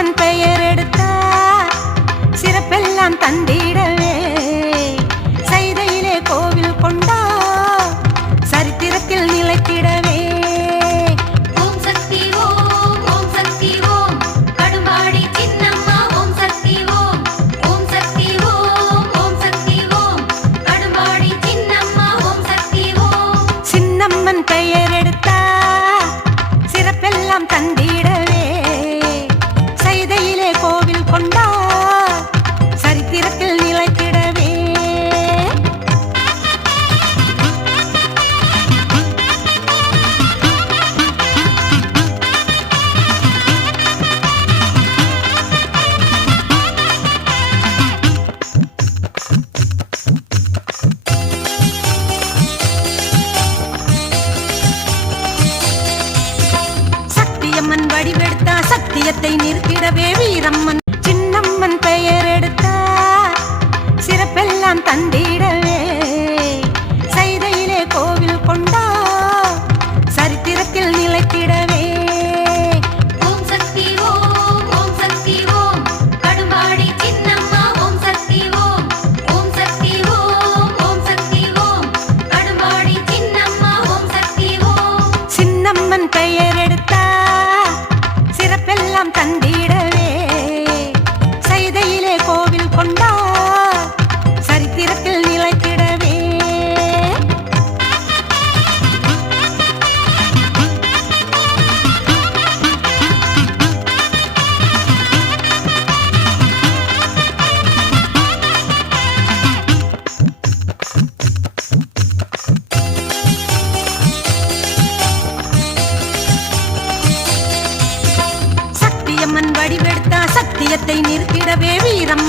சின்னம்மன் பெயர் எடுத்தா சிறப்பெல்லாம் தந்திடவே சைதையிலே கோவில் கொண்டா சரித்திரத்தில் நிலைத்திடவே ஓம் சக்தி ஓம் ஓம் சக்தி ஓம் கடும்பாடி சின்னம்மா ஓம் சக்தி ஓம் ஓம் சக்தி ஓம் ஓம் சக்தி ஓம் கடும்பாடி சின்னம்மா ஓம் சக்தி ஓம் சின்னம்மன் பெயர் எடுத்தா சிறப்பெல்லாம் தந்திடவே சைதையிலே கோவில் கொண்டா சரித்திரத்தில் நிலைத்திடவே சக்தியம்மன் வடிவெடுத்தா சத்தியத்தை நிறுத்திடவே வீரம்மன் சின்னம்மன் பெயர் எடுத்தா சிறப்பெல்லாம் தந்திடவே சைதையிலே கோவில் கொண்டா சரித்திரத்தில் நிலைத்திடவே ஓம் சக்தி ஓம் ஓம் சக்தி ஓம் கடும்பாடி சின்னம்மா ஓம் சக்தி ஓம் ஓம் சக்தி ஓம் ஓம் சக்தி ஓம் கடும்பாடி சின்னம்மா ஓம் சக்தி ஓம் சின்னம்மன் பெயர் எடுத்தா சிறப்பெல்லாம் தந்திடவே சைதையிலே கோவில் கொண்டா சரித்திரத்தில் நிலைத்திடவே சக்தியம்மன் வடிவெடுத்தா சத்தியத்தை நிறுத்திடவே வீரம்மன்